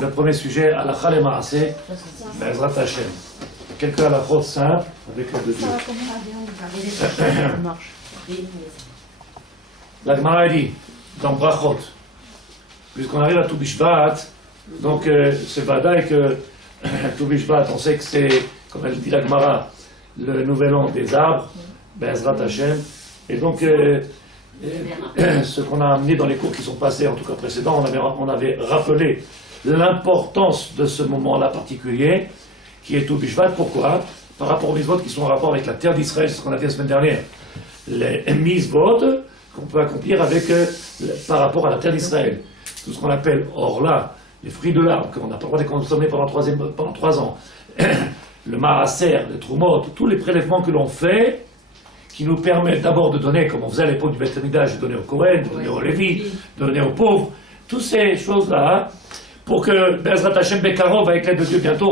Le premier sujet, Halakha le Maaseh, Be'ezrat Hashem. Quelques halakhot simples avec l'aide de Dieu. La Gemara dit, dans Brachot, puisqu'on arrive à Tou Bishvat, donc c'est vadaï que Tou Bishvat, on sait que c'est, comme elle dit la Gemara, le nouvel an des arbres, Be'ezrat Hashem. Et donc, ce qu'on a amené dans les cours qui sont passés, en tout cas précédents, on avait rappelé l'importance de ce moment-là particulier, qui est Tou Bishvat. Pourquoi? Par rapport aux mitzvot qui sont en rapport avec la terre d'Israël, c'est ce qu'on a dit la semaine dernière. Les mitzvot qu'on peut accomplir avec, par rapport à la terre d'Israël. Tout ce qu'on appelle orla, les fruits de l'arbre, qu'on n'a pas le droit de consommer pendant 3 ans. Le maaser, le trumot, tous les prélèvements que l'on fait, qui nous permettent d'abord de donner, comme on faisait à l'époque du Beth Amikdash, de donner aux Kohen, de donner aux Lévi, de donner aux pauvres, toutes ces choses-là, pour que Be'ezrat Hashem Bekarov, avec l'aide de Dieu, bientôt,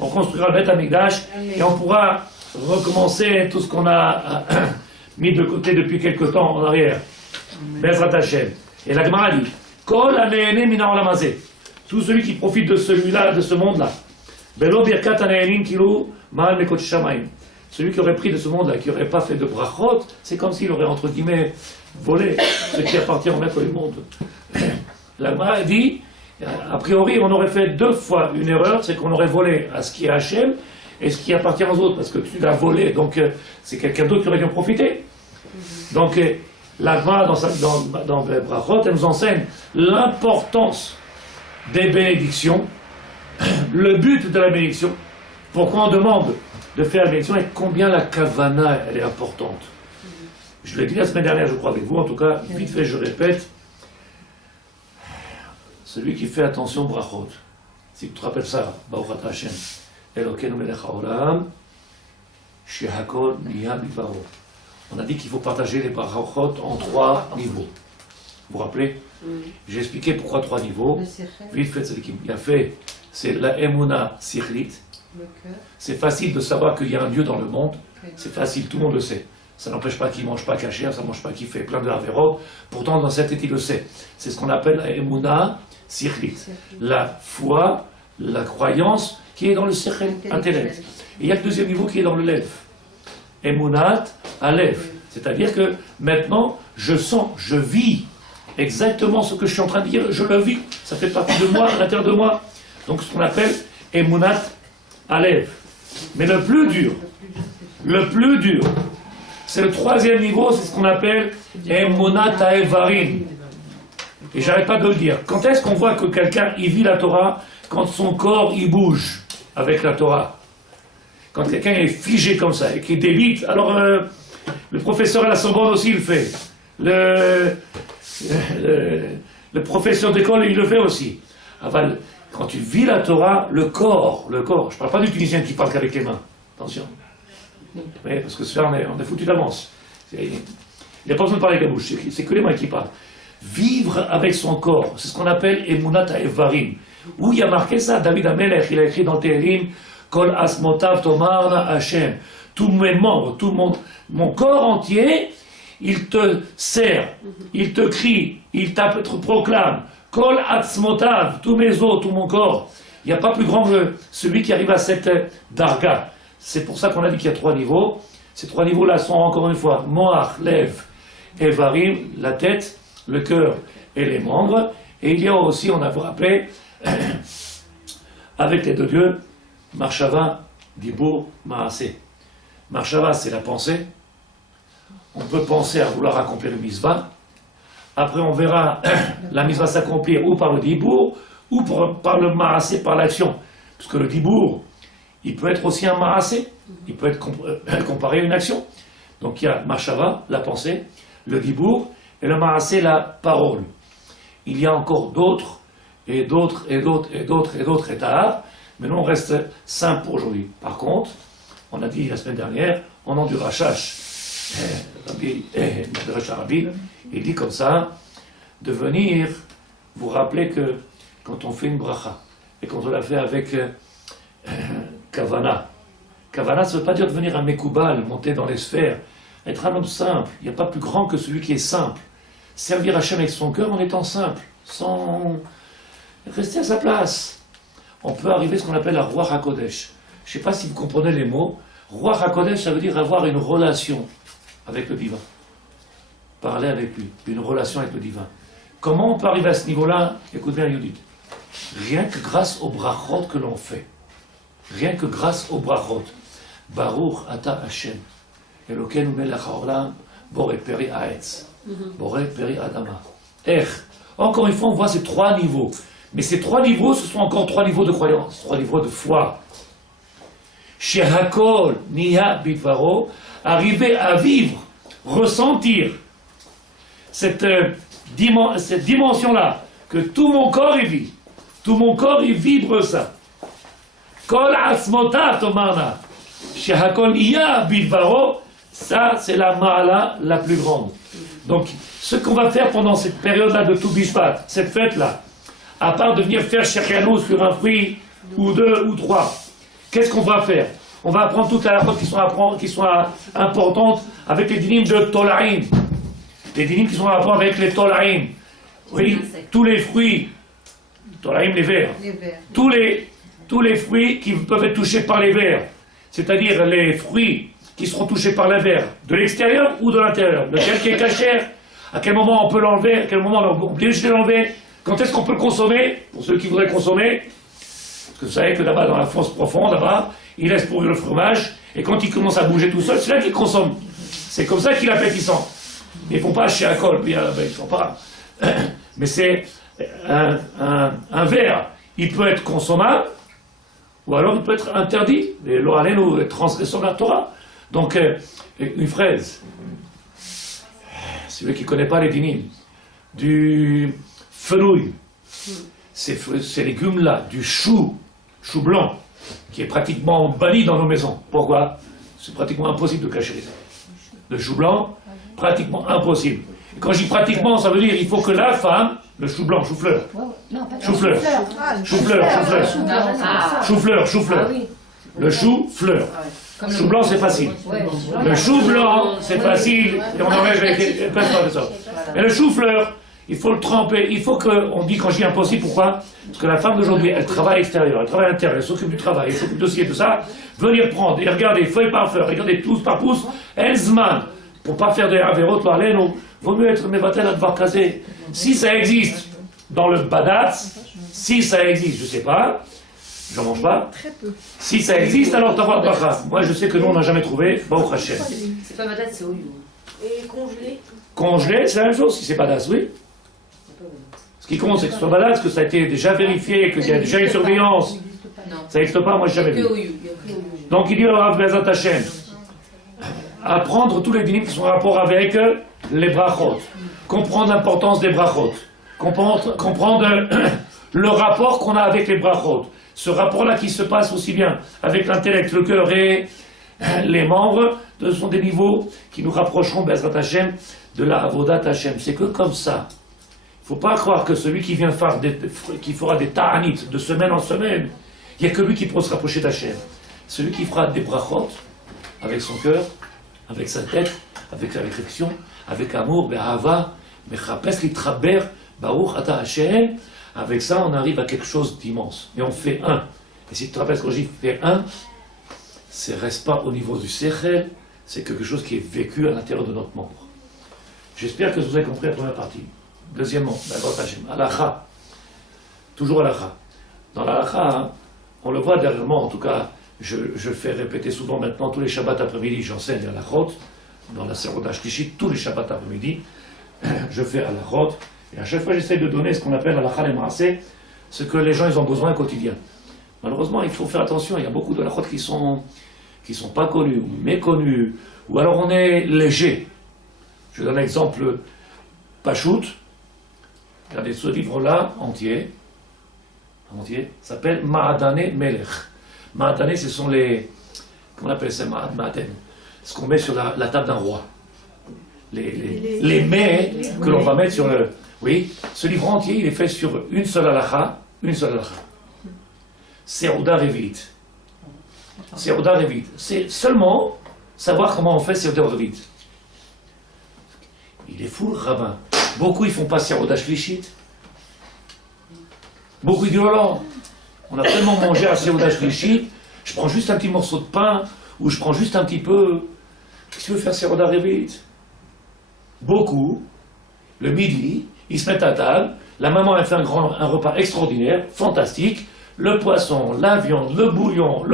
on construira le Beth Amikdash, et on pourra recommencer tout ce qu'on a mis de côté depuis quelque temps en arrière. Be'ezrat Hashem. Et la Gemara dit, Kol hane'enim min ha'olam hazeh, tout celui qui profite de celui-là, de ce monde-là, Belo birkat hane'enim kilu ma'al mekot shamayim. Celui qui aurait pris de ce monde-là, qui n'aurait pas fait de brachot, c'est comme s'il aurait, entre guillemets, volé ce qui appartient au maître du monde. La Gemara dit, a priori, on aurait fait 2 fois une erreur, c'est qu'on aurait volé à ce qui est Hachem et ce qui appartient aux autres, parce que tu l'as volé, donc c'est quelqu'un d'autre qui aurait dû en profiter. Donc, la Gemara, dans le brachot, elle nous enseigne l'importance des bénédictions, le but de la bénédiction, pourquoi on demande de faire la bénédiction et combien la kavana elle est importante. Je l'ai dit la semaine dernière, je crois, avec vous, en tout cas, vite fait, je répète, celui qui fait attention brachot, si tu te rappelles ça, Baruch Ata Hashem, Elokeinu melech haolam, shehakol niya bidvaro. On a dit qu'il faut partager les brachot en 3 niveaux. Vous vous rappelez? J'ai expliqué pourquoi 3 niveaux. Vite fait, il a fait, c'est la emuna sichlit. C'est facile de savoir qu'il y a un Dieu dans le monde. C'est facile, tout le monde le sait. Ça n'empêche pas qu'il ne mange pas caché, ça ne mange pas qu'il fait plein de avérotes. Pourtant, dans cette tête, il le sait. C'est ce qu'on appelle la emuna sichlit. La foi, la croyance qui est dans le sechel intellect. Et il y a le deuxième niveau qui est dans le lev. Emunat alev. C'est-à-dire que maintenant, je sens, je vis exactement ce que je suis en train de dire, je le vis. Ça fait partie de moi, à l'intérieur de moi. Donc ce qu'on appelle emunat alev. Mais le plus dur, c'est le 3e niveau, c'est ce qu'on appelle emunat haevarim. Et j'arrête pas de le dire. Quand est-ce qu'on voit que quelqu'un il vit la Torah? Quand son corps il bouge avec la Torah. Quand quelqu'un est figé comme ça et qu'il débite, alors le professeur à la Sorbonne aussi il le fait. Le professeur d'école il le fait aussi. Enfin, quand tu vis la Torah, le corps, je ne parle pas du Tunisien qui parle qu'avec les mains, attention. Oui, parce que ça, on est foutu d'avance. Il n'y a pas besoin de parler avec la bouche, c'est que les mains qui parlent. Vivre avec son corps, c'est ce qu'on appelle Emunat haevarim. Où il y a marqué ça, David Amelech, il a écrit dans Tehillim, Kol asmotav tomarna Hashem. Tous mes membres, mon corps entier, il te sert, il te crie, il te proclame. Kol atzmotav, tous mes os, tout mon corps. Il n'y a pas plus grand que celui qui arrive à cette darga. C'est pour ça qu'on a dit qu'il y a 3 niveaux. Ces 3 niveaux-là sont encore une fois Moach, Lev, Evarim, la tête, le cœur et les membres. Et il y a aussi, on a rappelé, avec l'aide de Dieu, Marshava, Dibur, Maaseh. Marshava, c'est la pensée. On peut penser à vouloir accomplir le mitzvah. Après, on verra la mitzvah s'accomplir ou par le Dibur, ou par le Maaseh, par l'action. Parce que le Dibur, il peut être aussi un Maaseh. Il peut être comparé à une action. Donc il y a Marshava, la pensée, le Dibur, et le Maaseh, la parole. Il y a encore d'autres, et d'autres, et d'autres, et d'autres, et d'autres états. Mais nous, on reste simple pour aujourd'hui. Par contre, on a dit la semaine dernière, au nom du Rashash, Rabbi, il dit comme ça, de venir vous rappeler que quand on fait une bracha, et quand on la fait avec Kavana, Kavana, ça ne veut pas dire devenir un Mekoubal, monter dans les sphères, être un homme simple. Il n'y a pas plus grand que celui qui est simple. Servir Hachem avec son cœur en étant simple, sans rester à sa place. On peut arriver à ce qu'on appelle la Ruach HaKodesh. Je ne sais pas si vous comprenez les mots. Ruach HaKodesh, ça veut dire avoir une relation avec le divin. Parler avec lui, une relation avec le divin. Comment on peut arriver à ce niveau-là? Écoute bien, Yudit. Rien que grâce aux brachot que l'on fait. Rien que grâce aux brachot. Baruch ata Hashem. Elokeinu melech haolam, boré peri haetz. Boré peri adama. Encore une fois, on voit ces trois niveaux. Mais ces trois niveaux, ce sont encore trois niveaux de croyance, trois niveaux de foi. Chez Hakol, Niha Bidvaro, arriver à vivre, ressentir cette dimension-là, que tout mon corps y vit. Tout mon corps y vibre ça. Kol Asmota Tomarna. Chez Hakol, Niha Bidvaro, ça c'est la Ma'ala la plus grande. Donc, ce qu'on va faire pendant cette période-là de Tou Bishvat, cette fête-là, à part de venir faire Shechianu sur un fruit, ou deux, ou trois, qu'est-ce qu'on va faire? On va apprendre toutes les halachot qui sont importantes avec les dinim de Tolaim. Les dinim qui sont en rapport avec les Tolaim. Oui, tous les fruits, Tolaim, les vers. Tous les fruits qui peuvent être touchés par les vers. C'est-à-dire les fruits qui seront touchés par les vers, de l'extérieur ou de l'intérieur. Lequel qui est cachère, à quel moment on peut l'enlever, à quel moment on est obligé de l'enlever, quand est-ce qu'on peut le consommer, pour ceux qui voudraient consommer. Parce que vous savez que là-bas, dans la fosse profonde, là-bas, il laisse pourrir le fromage, et quand il commence à bouger tout seul, c'est là qu'il consomme. C'est comme ça qu'il est appétissant. Ils ne font pas chez Akol, ils ne font pas. Mais c'est un verre, il peut être consommable, ou alors il peut être interdit. Les Lohalenu, les transgresseurs de la Torah. Donc, une fraise, celui qui ne connaît pas les dinim, du fenouil, ces légumes-là, du chou blanc, qui est pratiquement banni dans nos maisons. Pourquoi? C'est pratiquement impossible de cacher les arbres. Le chou blanc, pratiquement impossible. Et quand je dis pratiquement, ça veut dire qu'il faut que la femme, le chou blanc, chou-fleur, chou-fleur, chou-fleur, le chou-fleur. Chou blanc, c'est facile. Le chou blanc, c'est facile, et on enlève les de ça. Mais le chou-fleur, il faut le tremper. Il faut on dit quand je dis impossible, pourquoi? Parce que la femme d'aujourd'hui, elle travaille à l'extérieur, elle travaille à l'intérieur, elle s'occupe du travail, elle s'occupe de ci et de ça. Venir prendre et regarder feuille par feuille, regarder pouce par pouce, Enzman, pour pas faire des avérotes, vaut mieux être mevatel à devoir caser. Si ça existe dans le badatz, si ça existe, je sais pas, j'en mange pas. Très peu. Si ça existe, alors t'as bracha. Moi, je sais que nous, on n'a jamais trouvé. Baruch Hashem. C'est pas badat, c'est oyu. Et congelé? Congelé, c'est la même chose. Si c'est badatz, oui. Ce qui compte, c'est que ce soit badatz, que ça a été déjà vérifié, qu'il y a déjà une surveillance. Ça n'existe pas, moi, j'ai jamais vu. Donc, il dit au Rav Bezat Hashem, apprendre tous les dinim qui sont en rapport avec les brachot. Comprendre l'importance des brachot. Comprendre le rapport qu'on a avec les brachot. Ce rapport-là qui se passe aussi bien avec l'intellect, le cœur et les membres, ce sont des niveaux qui nous rapprocheront, Bezrat Hashem, de la Avodat Hashem. C'est que comme ça. Il ne faut pas croire que celui qui qui fera des ta'anit de semaine en semaine, il n'y a que lui qui pourra se rapprocher d'Hashem. Celui qui fera des brachot avec son cœur, avec sa tête, avec sa réflexion, avec amour, be'ahava, mechapes litraber, baruch ata Hashem. Avec ça, on arrive à quelque chose d'immense. Et on fait un. Et si tu te rappelles, quand je dis faire un, c'est reste pas au niveau du sechel, c'est quelque chose qui est vécu à l'intérieur de notre membre. J'espère que vous avez compris la première partie. Deuxièmement, halakha. Toujours halakha. Dans l'halakha, hein, on le voit dernièrement, en tout cas, je fais répéter souvent maintenant, tous les Shabbats après-midi, j'enseigne halachot, dans la Seroda Shlishit, tous les Shabbats après-midi, je fais halachot. Et à chaque fois, j'essaie de donner ce qu'on appelle halakha lema'aseh, ce que les gens ils ont besoin au quotidien. Malheureusement, il faut faire attention, il y a beaucoup de halachot qui sont pas connus, ou méconnus, ou alors on est léger. Je donne un exemple Pachout. Regardez ce livre-là, entier, s'appelle Ma'adane Melech. Ma'adane, ce sont les... Comment on appelle ça, Ma'adane? Ce qu'on met sur la table d'un roi. Les mets que l'on va mettre sur le... Oui, ce livre entier, il est fait sur une seule halakha. Seuda Revit. Seuda Revit. C'est seulement savoir comment on fait Seuda Revit. Il est fou, le rabbin. Beaucoup, ils font pas Seuda Shlishit. Beaucoup disent, oh là, on a tellement mangé à Seuda Shlichit, je prends juste un petit morceau de pain, ou je prends juste un petit peu. Qu'est-ce que tu veux faire Seuda Revit? Beaucoup, le midi, ils se mettent à table, la maman a fait un repas extraordinaire, fantastique, le poisson, la viande, le bouillon,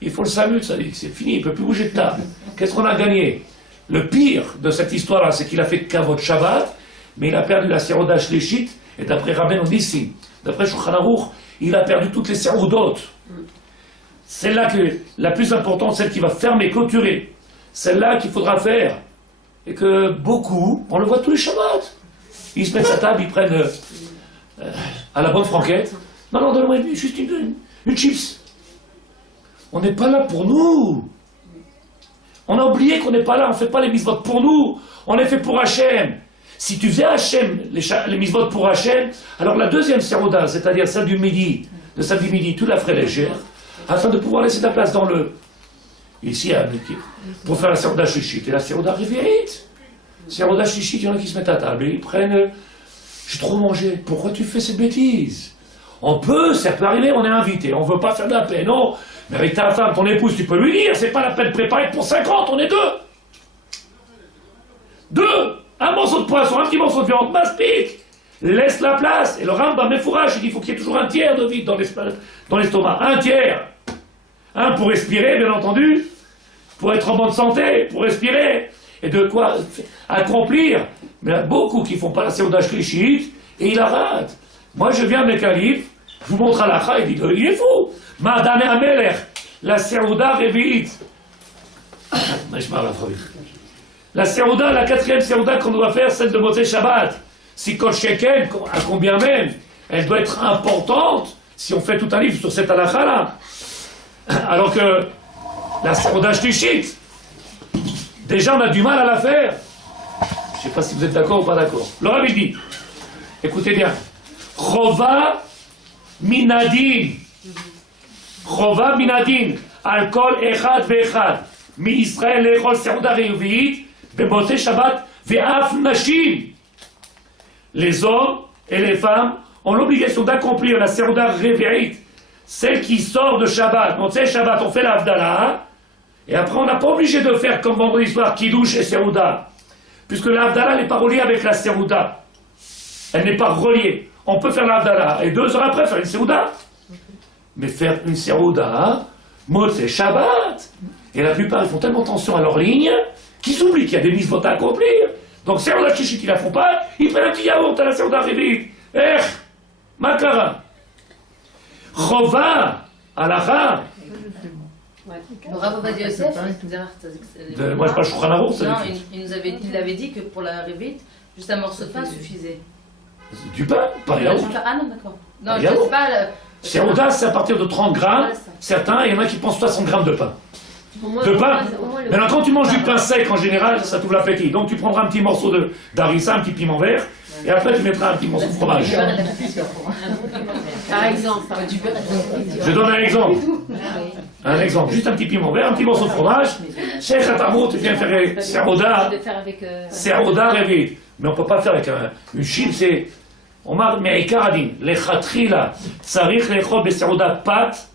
il faut le salut, ça dit que c'est fini, il ne peut plus bouger de table. Qu'est-ce qu'on a gagné? Le pire de cette histoire-là, c'est qu'il a fait Kavod Shabbat, mais il a perdu la Seuda Shlichit, et d'après Rabbeinu Nissim, d'après Shulchan Aruch, il a perdu toutes les Seudot. Celle-là la plus importante, celle qui va fermer, clôturer, celle-là qu'il faudra faire. Et que beaucoup, on le voit tous les Shabbats. Ils se mettent à table, ils prennent à la bonne franquette. Non, donne-moi juste une chips. On n'est pas là pour nous. On a oublié qu'on n'est pas là, on ne fait pas les mitzvot pour nous. On les fait pour Hachem. Si tu faisais Hachem, les mitzvot pour Hachem, alors la deuxième Seuda, c'est-à-dire celle du midi, de samedi midi, tu la ferais légère, afin de pouvoir laisser ta place dans ici à Mikir, pour faire la Seuda Shlichit et la Seuda Revit. Seuda Shlichit, il y en a qui se mettent à table et ils prennent j'ai trop mangé. Pourquoi tu fais ces bêtises? On peut, ça peut arriver, on est invité, on ne veut pas faire de la paix, non. Mais avec ta femme, ton épouse, tu peux lui dire, c'est pas la peine de préparer pour 50, on est deux. Un morceau de poisson, un petit morceau de viande, mastique. Laisse la place. Et le Rambam Mefourash, il dit qu'il faut qu'il y ait toujours un tiers de vide dans l'estomac. Un tiers. Un pour respirer, bien entendu, pour être en bonne santé, pour respirer, et de quoi accomplir. Mais il y a beaucoup qui ne font pas la Seuda Shlichit, et ils la ratent. Moi, je viens avec un livre, je vous montre à l'Acha, il dit, il est fou. Madame Amelech, la Seuda Revit. La Seuda, la quatrième Seuda qu'on doit faire, celle de Motzei Shabbat. Si Kol Shekel, à combien même, elle doit être importante, si on fait tout un livre sur cette halakha-là. Alors que la Seuda Shlichit, déjà on a du mal à la faire. Je ne sais pas si vous êtes d'accord ou pas d'accord. Le Rabbi dit, écoutez bien, Chova minadin, Chova minadin, al kol echad ve'echad, mi Israël lechol Seuda Revit, bemotzei Shabbat ve'af nashim. Les hommes et les femmes ont l'obligation d'accomplir la Seuda Revit, celle qui sort de Shabbat. Motzei Shabbat, on fait l'Havdalah, et après on n'a pas obligé de faire comme vendredi soir, Kiddush et Seuda, puisque l'Havdalah n'est pas reliée avec la Seuda. Elle n'est pas reliée. On peut faire l'Havdalah et 2 heures après faire une Seuda. Mais faire une Seuda, Motzei Shabbat. Et la plupart, ils font tellement attention à leur ligne qu'ils oublient qu'il y a des mitzvot à accomplir. Donc Seuda Shlichit, ils la font pas, ils prennent un petit yaourt à la Seuda Revit. Makara. Chova, halakha. Le Rav Ovadia Yosef, Moi, je parle Shulchan Aruch. non, il avait dit que pour la Revit, juste un morceau de pain suffisait. Du pain, pas de yaourt. Ah non, d'accord. Non, Pas je yaourt. sais pas. Seuda, c'est à partir de 30 grammes. Certains, il y en a qui pensent 60 grammes de pain. De pain. Maintenant, quand tu manges du pain sec, en général, ça t'ouvre l'appétit. Donc, tu prendras un petit morceau d'harissa, un petit piment vert, et après, tu mettras un petit morceau de fromage. Par exemple, Je donne un exemple. Un exemple. Juste un petit piment vert, un petit morceau de fromage. Cheikh Atamou, tu viens faire Seuda Revit. Mais on ne peut pas faire avec une chine, c'est. On marque, mais Ikaradin, les Khatchila, Tsarich Lechol Beseuda Pat,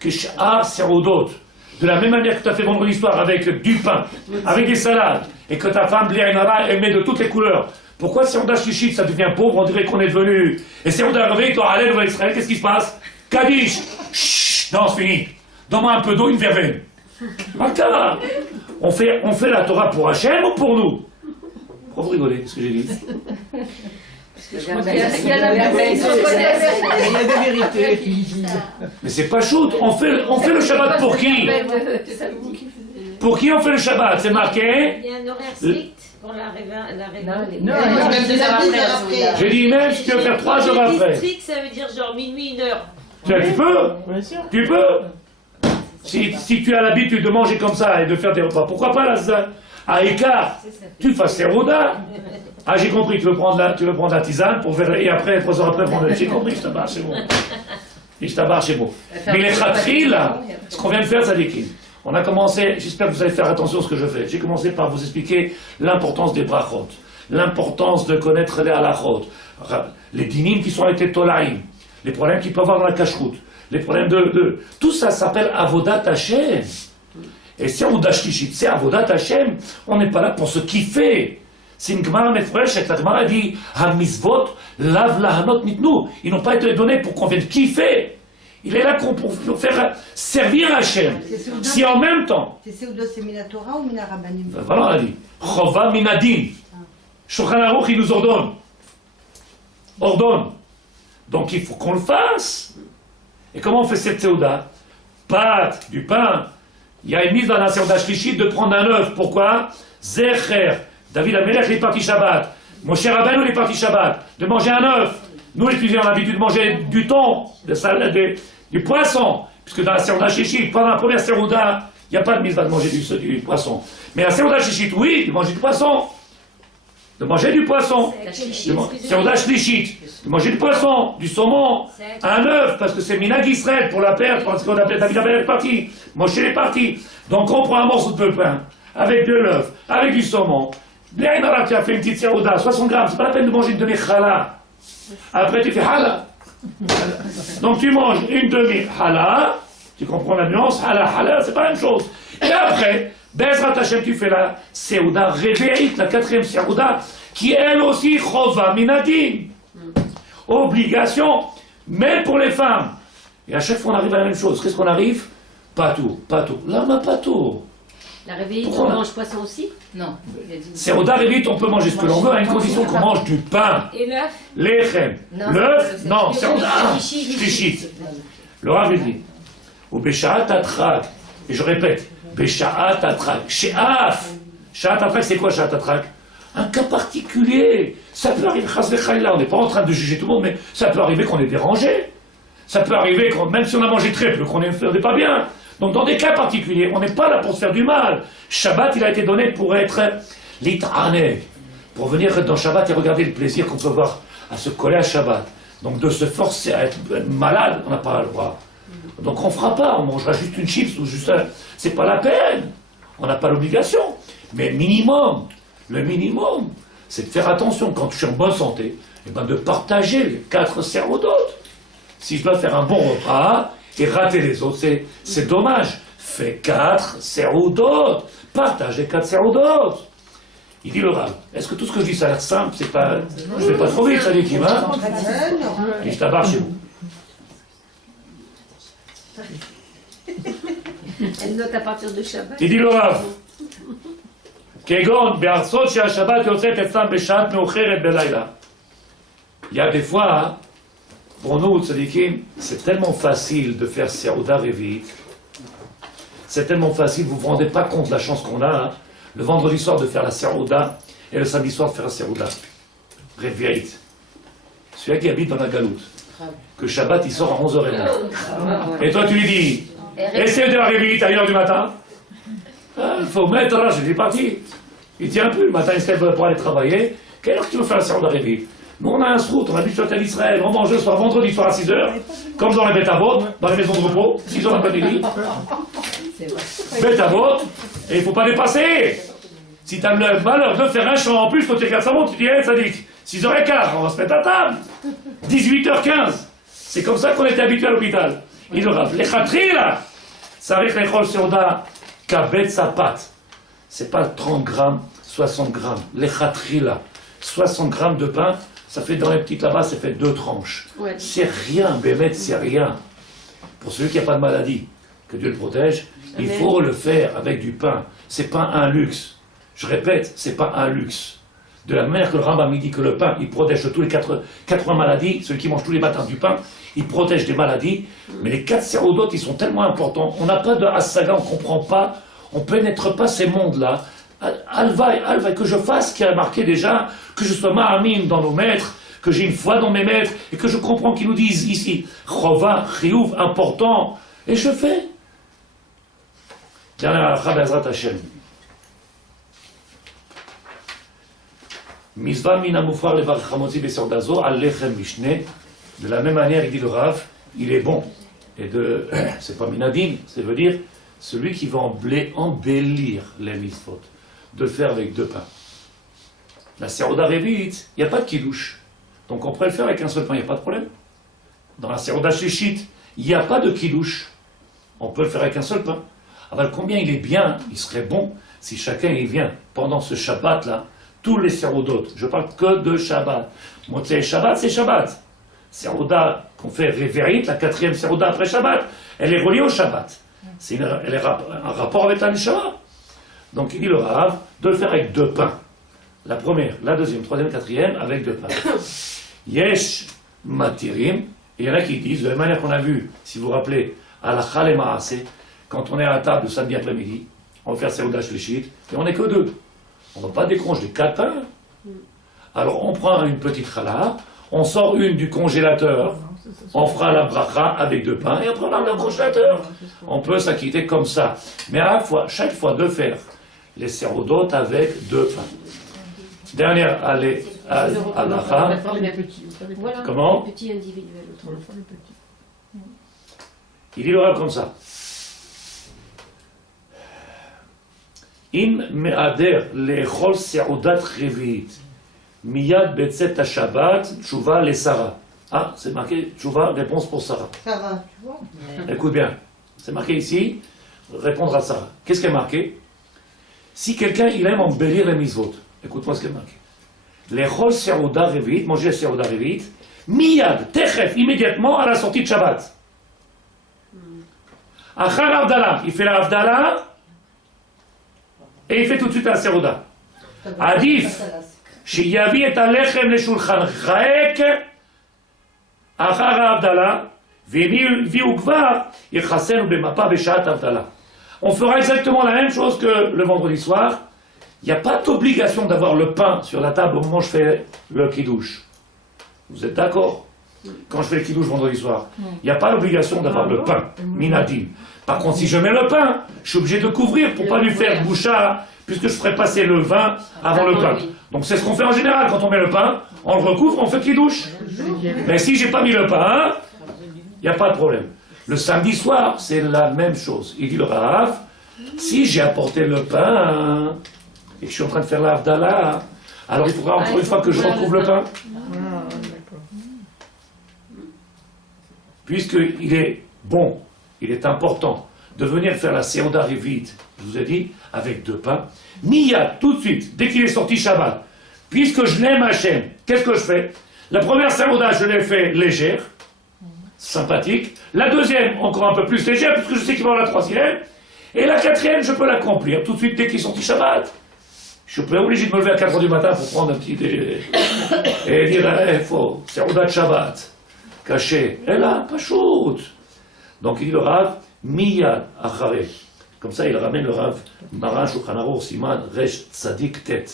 que Sh'ar Seudot. De la même manière que tu as fait vendredi soir avec du pain, avec des salades, et que ta femme Blianara aimait de toutes les couleurs. Pourquoi Seuda Shlichit, ça devient pauvre, on dirait qu'on est devenu. Et Seuda Revit, toi, allez, Nouvelle Israël, qu'est-ce qui se passe? Kaddish. Chut, non, c'est fini. Donne-moi un peu d'eau, une verveine. Makara. On fait la Torah pour Hachem ou pour nous? Pourquoi vous rigolez, ce que j'ai dit? il y a des vérités. Mais c'est pas shoot, on fait le Shabbat pour qui? Pour qui on fait le Shabbat? C'est marqué? Il y a un horaire strict pour la réveil. Non, même des après. J'ai dit même si tu veux faire 3 heures après. Strict, ça veut dire genre minuit, 1 heure. Tu peux? Tu peux? Si tu as l'habitude de manger comme ça et de faire des repas, pourquoi pas là, à écart, tu fasses Seuda. Ah, j'ai compris, tu veux prendre la tisane pour faire, et après, 3 heures après, prendre. J'ai compris, je t'abarre, c'est bon. Et je t'abarre, c'est bon. Mais les khatri, là, ce qu'on vient de faire, ça décline. On a commencé, j'espère que vous allez faire attention à ce que je fais. J'ai commencé par vous expliquer l'importance des brachot, l'importance de connaître les halachot, les dinim qui sont avec les tolaïm, les problèmes qu'il peut avoir dans la cache-route, les problèmes Tout ça s'appelle Avodat Hashem. Et si on Shlichit, c'est Avodat Hashem, on n'est pas là pour se kiffer. C'est une Gemara Mefreshet, la Gemara dit Hamizvot, lav lahanot nitnu. Ils n'ont pas été donnés pour qu'on vienne kiffer. Il est là pour faire servir Hashem. Si en même temps. C'est Seouda, c'est Minatora ou Minarabanim? Voilà, on a dit. Chova minadin. Shulchan Aruch, il nous ordonne. Ordonne. Donc il faut qu'on le fasse. Et comment on fait cette Seouda? Pâte, du pain. Il y a une mise dans la Seouda Shlichit de prendre un œuf. Pourquoi? Zecher. David Amelech, il est parti Shabbat. Moshe Rabbeinu, il est parti Shabbat. De manger un œuf. Nous, les étudiants, on a l'habitude de manger du thon, du poisson. Puisque dans la Seouda Shlichit, pendant la première Seouda, il n'y a pas de mise de manger du poisson. Mais la Seouda Shlichit, oui, de manger du poisson. De manger du poisson. Seouda Shlichit. De manger du poisson, du saumon, un œuf, parce que c'est Minag Israël pour la perte, parce qu'on appelle David Amelech est parti. Moshe est parti. Donc on prend un morceau de pain, avec de l'œuf, avec du saumon. Là, tu as fait une petite Seouda, 60 grammes, c'est pas la peine de manger une demi-chala. Après, tu fais hala. Donc, tu manges une demi-hala, tu comprends la nuance, hala, c'est pas la même chose. Et après, Bezrat Hashem, tu fais la Seouda Reve'it, la 4e Seouda, qui elle aussi, Chova Minadin. Obligation, même pour les femmes. Et à chaque fois, on arrive à la même chose. Qu'est-ce qu'on arrive? Pas tout. Là, on n'a pas tout. La réveillite, on mange poisson aussi? Non. Seouda Reve'it, on peut manger ce que l'on veut, à une condition qu'on mange du pain. Et l'œuf? Lechem. L'œuf, non, Seouda Shlichit. Le Rav dit, ou Bécha'at Atrak, et je répète, Bécha'at Atrak, She'af. Sha'at Atrak, c'est quoi Sha'at Atrak? Un cas particulier. Ça peut arriver, Chas v'Chaïla, on n'est pas en train de juger tout le monde, mais ça peut arriver qu'on est dérangé. Ça peut arriver, même si on a mangé très peu, qu'on n'est pas bien. Donc dans des cas particuliers, on n'est pas là pour se faire du mal. Shabbat, il a été donné pour être l'it'aneh, pour venir dans Shabbat et regarder le plaisir qu'on peut avoir à se coller à Shabbat. Donc de se forcer à être malade, on n'a pas le droit. Donc on ne fera pas, on mangera juste une chips ou juste un... C'est pas la peine. On n'a pas l'obligation. Mais le minimum, c'est de faire attention quand je suis en bonne santé, et ben de partager les 4 cerveaux d'autres. Si je dois faire un bon repas et rater les autres, c'est dommage. Fais 4 cerveaux d'autres. Partage les 4 cerveaux d'autres. Il dit le Rav, est-ce que tout ce que je dis ça a l'air simple? C'est pas... Je vais pas trop vite, ça dit qui va. Et je t'abarre chez vous. Elle note à partir de Shabbat. Il dit le Rav, Kegon, Be'arsot, She'ashabbat, Yotzet, Etzam, Be'shat, Me'ocheret, Be'layla. Il y a des fois, pour nous, tzadikim, c'est tellement facile de faire Seouda Revi'it. C'est tellement facile, vous ne vous rendez pas compte de la chance qu'on a, hein, le vendredi soir de faire la Seouda et le samedi soir de faire la Seouda Revi'it. Celui qui habite dans la galoute, que Shabbat il sort à 11h30. Et toi tu lui dis, essaye de la Revi'it à 1h du matin. Il faut mettre là, je dis parti. Il tient plus, le matin il se lève pour aller travailler. Quelle heure tu veux faire la Seouda Revi'it? Nous on a un srout, on habite sur la Israël, on mange le soir, vendredi soir à 6h, comme dans les bêtes à vote, dans les maisons de repos, 6h l'après-midi. Bête à vote, et il ne faut pas dépasser. Si tu as le malheur de faire un chant en plus, quand tu regardes sa montre, tu dis, ça dit 6h15, on va se mettre à table. 18h15. C'est comme ça qu'on était habitué à l'hôpital. Il le rappelle. Les khatri là, ça arrive les chol seouda, kabet sa pâte. C'est pas 30 grammes, 60 grammes. Les khatri là, 60 grammes de pain, ça fait dans les petites là-bas, ça fait 2 tranches. Ouais. C'est rien, Bémet, c'est rien. Pour celui qui n'a pas de maladie, que Dieu le protège, il faut le faire avec du pain. C'est pas un luxe. Je répète, c'est pas un luxe. De la même manière que le Rambam dit que le pain, il protège de tous les 80 maladies, ceux qui mangent tous les matins du pain, il protège des maladies, mais les 4 sérodotes, ils sont tellement importants. On n'a pas de Hasaga, on ne comprend pas, on ne pénètre pas ces mondes-là. Alvaï, que je fasse ce qui a marqué déjà, que je sois ma'amim dans nos maîtres, que j'ai une foi dans mes maîtres, et que je comprends qu'ils nous disent ici, chova, chiyuv, important, et je fais. Dernière halakha be'ezrat Hashem. Misva mina mufar levar chamotzi besordazo al lechem mishne. De la même manière, il dit le Rav, il est bon. Et c'est pas minadim, ça veut dire celui qui va embellir les mitzvot, de le faire avec 2 pains. La Seouda Revi'it, il n'y a pas de kidouche. Donc on pourrait le faire avec un seul pain, il n'y a pas de problème. dans la Seuda Shlichit, il n'y a pas de kidouche. On peut le faire avec un seul pain. Alors combien il est bien, il serait bon, si chacun y vient pendant ce Shabbat-là, tous les Seudot. Je parle que de Shabbat. Motzei Shabbat, c'est Shabbat. Seuda qu'on fait Révérit, la 4e Seuda après Shabbat, elle est reliée au Shabbat. Elle est un rapport avec la Neshama. Donc il dit le Rav de le faire avec 2 pains. La première, la deuxième, troisième, quatrième, avec 2 pains. Yesh Matirim, et il y en a qui disent, de la manière qu'on a vu, si vous vous rappelez, à la Chale Maaseh, quand on est à la table de samedi après-midi, on va faire Seuda Shlichit, et on n'est que 2. On ne va pas décongeler 4 pains. Alors on prend une petite challah, on sort une du congélateur, on fera la bracha avec 2 pains, et après on enlève le congélateur. On peut s'acquitter comme ça. Mais à la fois, chaque fois de faire les seudot avec 2 pains. Dernière halacha. Voilà, Comment? le petit individuel. Il dit le Rav comme ça. Im me'ader le'echol seudat revi'it miyad betzet ha-Shabbat tshuva le Sarah. Ah, c'est marqué tshuva, réponse pour Sarah. Ça va, tu vois. Écoute bien, c'est marqué ici, répondre à Sarah. Qu'est-ce qui est marqué? Si quelqu'un il aime embellir les mitzvot, écoute-moi ce qui est marqué. L'echol seuda revi'it, manger seuda revi'it, miyad, techef, immédiatement à la sortie de Shabbat. Achar Avdala, il fait la Avdala et il fait tout de suite la seuda. Adif, שיביא את הלחם לשולחן ריק אחר ההבדלה, ואם הביאו כבר, יחסנו במפה בשעת ההבדלה. On fera exactement la même chose que le vendredi soir. Il n'y a pas d'obligation d'avoir le pain sur la table au moment où je fais le kidouche. Vous êtes d'accord? Quand je fais le kidouche vendredi soir, il n'y a pas l'obligation d'avoir le pain, minadim. Par contre, si je mets le pain, je suis obligé de couvrir pour ne pas lui faire bouchard, puisque je ferai passer le vin avant le pain. Donc c'est ce qu'on fait en général, quand on met le pain, on le recouvre, on fait kidouche. Mais si j'ai pas mis le pain, il n'y a pas de problème. Le samedi soir, c'est la même chose. Il dit le Rav, si j'ai apporté le pain et que je suis en train de faire la Havdalah, alors il faudra encore une fois que je retrouve le pain. Puisqu'il est bon, il est important de venir faire la Seuda Revi'it, je vous ai dit, avec 2 pains, Miyad, tout de suite, dès qu'il est sorti Shabbat, puisque je l'aime Hachem, qu'est-ce que je fais? La première Seuda, je l'ai fait légère, sympathique. La deuxième, encore un peu plus légère, puisque je sais qu'il va y avoir la troisième. Et la quatrième, je peux l'accomplir tout de suite dès qu'il est sorti Shabbat. Je suis pas obligé de me lever à 4h du matin pour prendre un petit déjeuner et dire, il faut, Seuda de Shabbat, caché. Et là, pas shoot. Donc il dit le Rav, Miyad Achareh. Comme ça, il ramène le Rav Maran Shulchan Aruch Siman Resh Tzadik Tet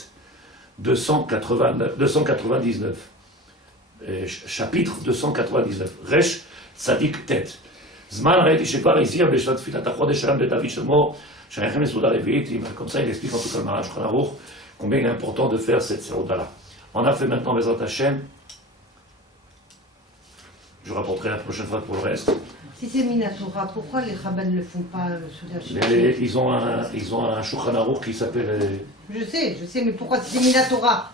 299. Chapitre 299. Resh Tzadik Tet. Zman ראיתי שכבר הזהיר בשנת תפילת החודש שלם לדוד שלמה שייכים לסעודה רביעית. Comme ça, il explique en tout cas le Maran Shulchan Aruch combien il est important de faire cette seuda-là. On a fait maintenant Bezrat Hashem. Je rapporterai la prochaine fois pour le reste. Si c'est Minatora, pourquoi les rabbins ne le font pas sous la Ils ont un Shulchan Aruch qui s'appelle... Je sais, mais pourquoi si c'est Minatora?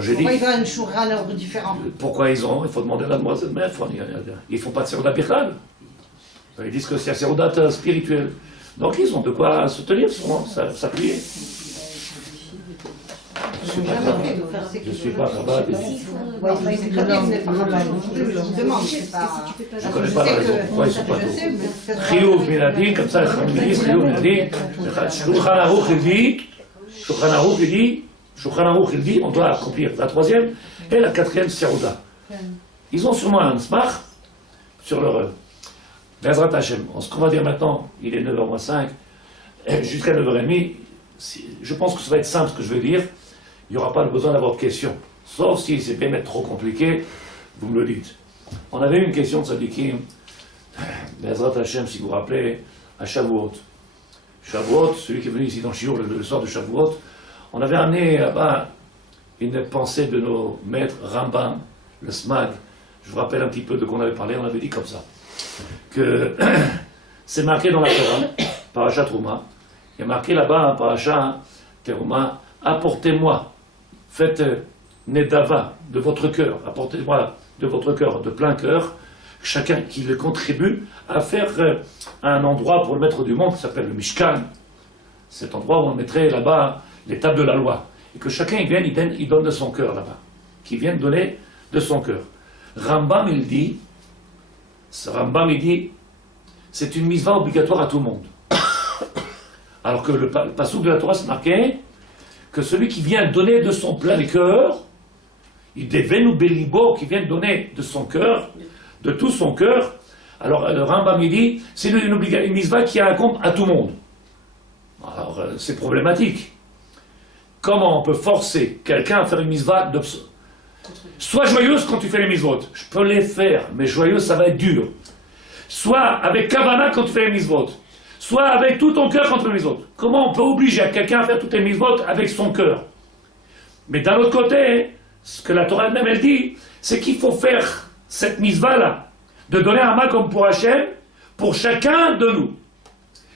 J'ai dit... Pourquoi ils ont un Shulchan Aruch différent? Pourquoi ils ont... Il faut demander à la demoiselle Mef. Ils font pas de Seuda Birchal. Ils disent que c'est un Seuda spirituel. Donc ils ont de quoi se tenir, s'appuyer. Je suis pas capable. C'est très bien, vous n'êtes pas rabbin. Je demande, c'est pas... Je ne connais pas la raison. Pourquoi ils ne sont pas tous. Chiyuv Minadim, comme ça, les ministres, Chiyuv Minadim. Shulchan Aruch, il dit, on doit accomplir la troisième et la quatrième Seuda. Ils ont sûrement un smach sur leur œuvre. Bezrat Hashem. Ce qu'on va dire maintenant, il est 9h05, jusqu'à 9h30, je pense que ça va être simple ce que je veux dire. Il n'y aura pas besoin d'avoir de questions. Sauf si c'est bien trop compliqué, vous me le dites. On avait une question de Sadikim, Bezrat Hashem, si vous vous rappelez, à Shavuot. Shavuot, celui qui est venu ici dans Shiur le soir de Shavuot, on avait amené là-bas une pensée de nos maîtres Rambam, le Smag. Je vous rappelle un petit peu de quoi on avait parlé, on avait dit comme ça. Que c'est marqué dans la Torah, Parashat Trouma, il y a marqué là-bas, Parashat Teruma, apportez-moi, faites Nedava de votre cœur, apportez-moi de votre cœur, de plein cœur, chacun qui le contribue à faire un endroit pour le maître du monde qui s'appelle le Mishkan, cet endroit où on mettrait là-bas les tables de la loi, et que chacun il vienne, il donne de son cœur là-bas, qui vienne donner de son cœur. Rambam il dit, c'est une mitzvah obligatoire à tout le monde. Alors que le passouk de la Torah c'est marqué que celui qui vient donner de son plein cœur, il devenu belibo, qui vient donner de son cœur, de tout son cœur, alors le Rambam il dit, c'est une mitzvah qui incombe à tout le monde. Alors c'est problématique. Comment on peut forcer quelqu'un à faire une mitzvah de... Sois joyeuse quand tu fais les mitzvot. Je peux les faire, mais joyeuse ça va être dur. Soit avec kavana quand tu fais les mitzvot. Soit avec tout ton cœur quand tu fais les mitzvot. Comment on peut obliger quelqu'un à faire toutes les mitzvot avec son cœur? Mais d'un autre côté, ce que la Torah elle-même elle dit, c'est qu'il faut faire cette mitzvah-là, de donner un makom pour Hachem, pour chacun de nous.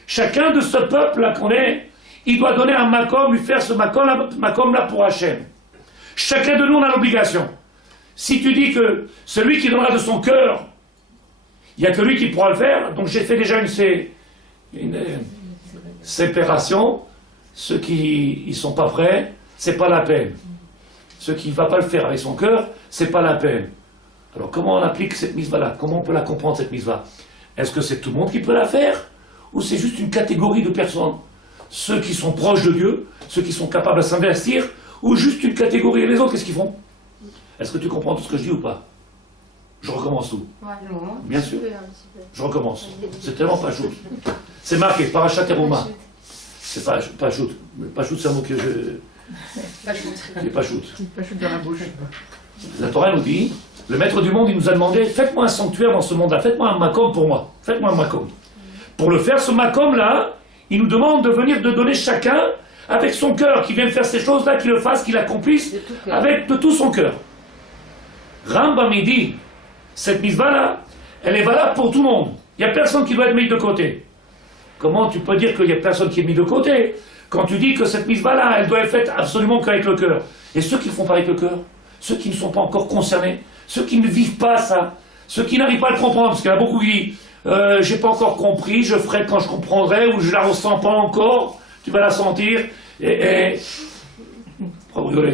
Chacun de ce peuple-là qu'on est, il doit donner un makom, lui faire ce makom-là pour Hachem. Chacun de nous on a l'obligation. Si tu dis que celui qui donnera de son cœur, il n'y a que lui qui pourra le faire, donc j'ai fait déjà une séparation. Ceux qui ne sont pas prêts, c'est pas la peine. Ceux qui ne vont pas le faire avec son cœur, c'est pas la peine. Alors comment on applique cette mitzvah-là? Comment on peut la comprendre cette mitzvah? Est-ce que c'est tout le monde qui peut la faire? Ou c'est juste une catégorie de personnes? Ceux qui sont proches de Dieu, ceux qui sont capables de s'investir, ou juste une catégorie? Et les autres, qu'est-ce qu'ils font? Est-ce que tu comprends tout ce que je dis ou pas? Je recommence tout. Non. Bien sûr. Je recommence. C'est tellement pas shoot. C'est marqué, Parashat Teruma. C'est pas shoot. Pas shoot, c'est un mot que je... C'est pas shoot. Pas shoot dans la bouche. La Torah nous dit, le maître du monde, il nous a demandé, faites-moi un sanctuaire dans ce monde-là, faites-moi un makom pour moi. Faites-moi un makom. Pour le faire, ce makom-là, il nous demande de venir de donner chacun avec son cœur, qui vienne faire ces choses-là, qu'il le fasse, qu'il l'accomplisse avec de tout son cœur. Rambam il dit, cette mitzvah-là, elle est valable pour tout le monde. Il n'y a personne qui doit être mis de côté. Comment tu peux dire qu'il n'y a personne qui est mis de côté quand tu dis que cette mitzvah-là, elle doit être faite absolument qu'avec le cœur? Et ceux qui ne font pas avec le cœur, ceux qui ne sont pas encore concernés, ceux qui ne vivent pas ça, ceux qui n'arrivent pas à le comprendre, parce qu'il y en a beaucoup qui disent j'ai pas encore compris, je ferai quand je comprendrai, ou je la ressens pas encore, tu vas la sentir, et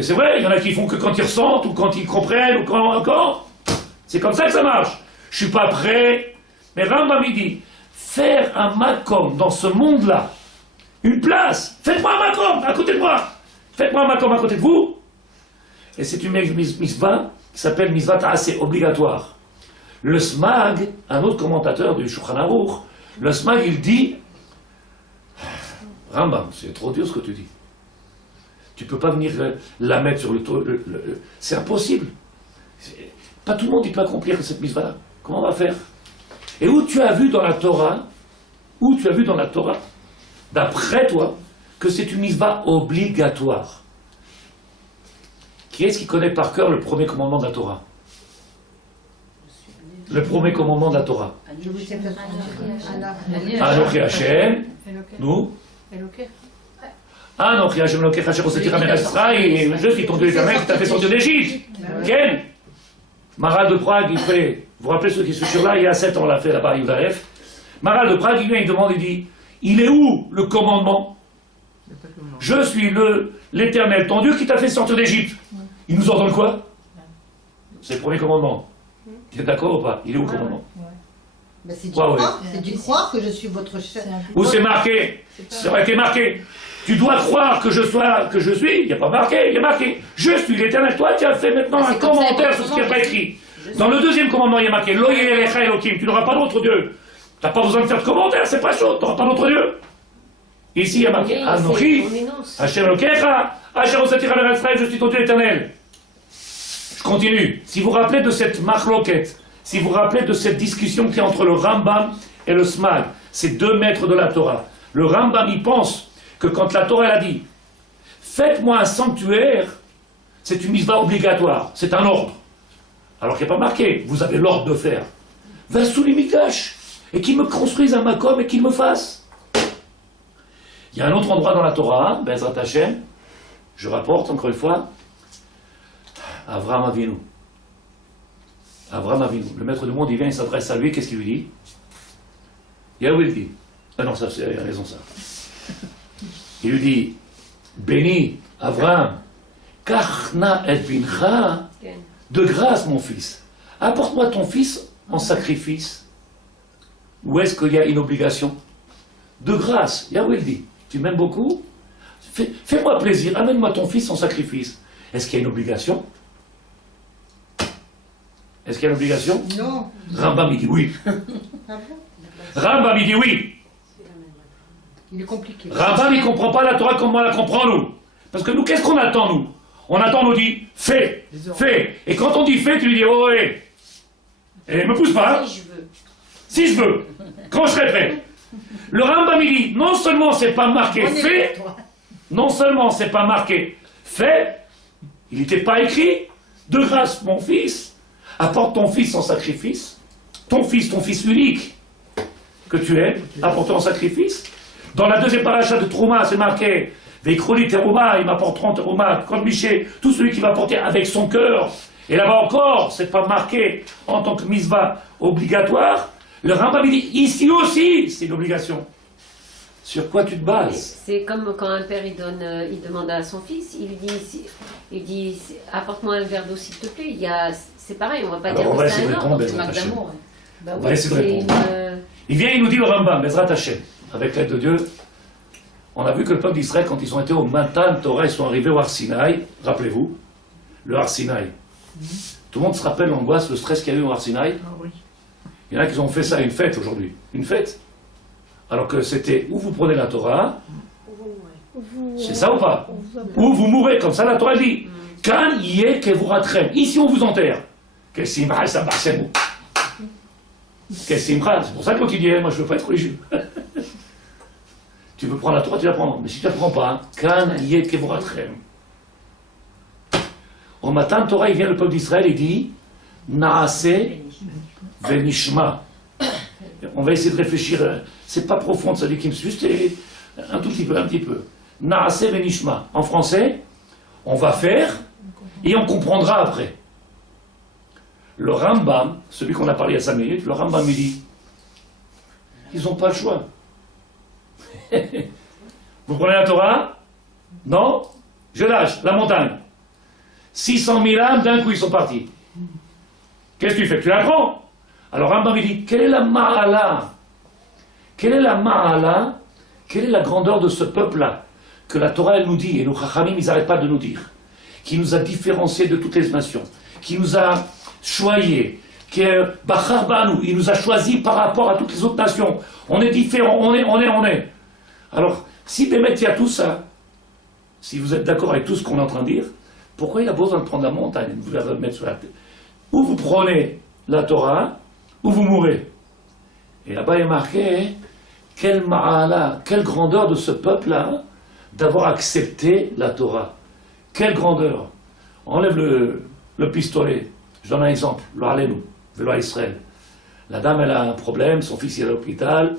c'est vrai, il y en a qui font que quand ils ressentent, ou quand ils comprennent, ou quand encore. C'est comme ça que ça marche. Je suis pas prêt. Mais Rambam il dit, faire un makom dans ce monde-là, une place, faites-moi un makom à côté de moi, faites-moi un makom à côté de vous. Et c'est une mitzvah qui s'appelle mitzvah assez obligatoire. Le Smag, un autre commentateur du Shulchan Aruch, le Smag il dit, Rambam, c'est trop dur ce que tu dis. Tu peux pas venir la mettre sur le toit. C'est impossible. Pas tout le monde il peut accomplir cette mitzvah-là. Comment on va faire? Et où tu as vu dans la Torah, d'après toi, que c'est une mitzvah obligatoire? Qui est-ce qui connaît par cœur le premier commandement de la Torah? Le premier commandement de la Torah. Je vous ai fait Anochi Hashem, nous. Anochi Hashem Elokecha asher hossetira me'eretz Mitzrayim, je suis ton Dieu éternel qui t'a fait sortir d'Égypte. Ken Maral de Prague, il fait, vous vous rappelez ceux qui sont sur là, il y a 7 ans, on l'a fait là-bas à Yudalef. Maral de Prague, il vient, il demande, il dit, il est où le commandement? Je suis l'Éternel, ton Dieu qui t'a fait sortir d'Égypte. Il nous ordonne quoi? C'est le premier commandement. Tu es d'accord ou pas? Il est où le commandement? Ben, c'est Ouais, ouais. du croire que je suis votre chef. Où c'est marqué? Ça aurait été marqué. Tu dois croire que je suis. Il n'y a pas marqué, il y a marqué. Je suis l'Éternel. Toi, tu as fait maintenant un commentaire sur ce qui n'est pas écrit. Dans le deuxième commandement, il y a marqué Lo yelecha Elokim. Tu n'auras pas d'autre Dieu. Tu n'as pas besoin de faire de commentaire, c'est pas chaud. Tu n'auras pas d'autre Dieu. Ici, il y a marqué Anochi, Hashem Elokecha, Asher hossetira me'eretz Mitzrayim, je suis ton Dieu éternel. Je continue. Si vous vous rappelez de cette marloquette, si vous vous rappelez de cette discussion qui est entre le Rambam et le Smag, ces deux maîtres de la Torah, le Rambam il pense que quand la Torah elle a dit faites-moi un sanctuaire, c'est une mitzvah obligatoire, c'est un ordre. Alors qu'il n'y a pas marqué, vous avez l'ordre de faire. Va sous les mikash et qu'il me construise un makom et qu'il me fasse. Il y a un autre endroit dans la Torah, Bezrat Hashem, je rapporte encore une fois, Avraham Avinu. Abraham Avinu, le maître du monde, il vient, il s'adresse à lui, qu'est-ce qu'il lui dit? Yahweh il dit. Ah non, ça, c'est raison, ça. Il lui dit, béni, Abraham, Kachna et bincha, de grâce, mon fils, apporte-moi ton fils en sacrifice. Ou est-ce qu'il y a une obligation? De grâce, Yahweh il dit, tu m'aimes beaucoup? Fais-moi plaisir, amène-moi ton fils en sacrifice. Est-ce qu'il y a une obligation? Est-ce qu'il y a une obligation? Non. Rambam il dit oui. Ah bon? Rambam il dit oui. Il est compliqué. Rambam il ne comprend pas la Torah comme on la comprend nous. Parce que nous, qu'est-ce qu'on attend nous? On attend, on nous dit fais, fais. Et quand on dit fais, tu lui dis oh ouais. Et me pousse pas. Si je veux. Si je veux. Quand je serai fait. Le Rambam il dit non seulement c'est pas marqué On est fais, avec toi. non seulement c'est pas marqué fais, il n'était pas écrit de grâce mon fils, apporte ton fils en sacrifice, ton fils unique que tu aimes, apporte en sacrifice. Dans la deuxième paracha de Trouma, c'est marqué Veikhroli Terouma, ils m'apporteront Terouma, comme Miché, tout celui qui va porter avec son cœur. Et là-bas encore, c'est pas marqué en tant que misva obligatoire. Le Rambam il dit ici aussi, c'est une obligation. Sur quoi tu te bases? C'est comme quand un père il demande à son fils, il dit apporte-moi un verre d'eau s'il te plaît. C'est pareil, on va pas Alors, dire on va que c'est essayer de un répondre, ordre. C'est marque Hashem. d'amour. Bah On oui, va essayer de c'est répondre. Il vient, il nous dit le Rambam, Bezrat Hashem, avec l'aide de Dieu. On a vu que le peuple d'Israël, quand ils ont été au Matan Torah, ils sont arrivés au Har Sinaï. Rappelez-vous, le Har Sinaï. Tout le monde se rappelle l'angoisse, le stress qu'il y a eu au Har Sinaï. Ah oui. Il y en a qui ont fait ça une fête aujourd'hui. Une fête. Alors que c'était où vous prenez la Torah, c'est ça ou pas? Ou vous mourrez, comme ça la Torah dit. Kan yé kevoratrem. Ici on vous enterre. Quel simra ça barsemu. Quel simra. C'est pour ça que l'autre il dit, moi je veux pas être religieux. Tu veux prendre la Torah, tu la prends. Mais si tu la prends pas, kan yé kevoratrem. Au matin, Torah, il vient le peuple d'Israël et dit Naase venishma. On va essayer de réfléchir. C'est pas profond, ça dit qu'il me suit, juste un tout petit peu, un petit peu. Naase venishma. En français, on va faire et on comprendra après. Le Rambam, celui qu'on a parlé il y a 5 minutes, le Rambam il dit ils n'ont pas le choix. Vous prenez la Torah? Non? Je lâche, la montagne. 600 000 âmes, d'un coup ils sont partis. Qu'est-ce que tu fais? Tu la prends? Alors Rambam il dit, quelle est la ma'ala? Quelle est la ma'ala? Quelle est la grandeur de ce peuple-là? Que la Torah elle nous dit, et nos chachamim ils n'arrêtent pas de nous dire, qui nous a différenciés de toutes les nations, qui nous a choyés, qui est Bachar Banu, il nous a choisis par rapport à toutes les autres nations. On est différents, on est. Alors, si Bémet il y a tout ça, si vous êtes d'accord avec tout ce qu'on est en train de dire, pourquoi il a besoin de prendre la montagne, de vous la mettre sur la tête? Ou vous prenez la Torah, ou vous mourrez. Et là-bas il est marqué, quelle ma'ala, quelle grandeur de ce peuple-là, d'avoir accepté la Torah. Quelle grandeur. Enlève le pistolet. Je donne un exemple. Le Halenu, Velo Israël. La dame, elle a un problème, son fils est à l'hôpital.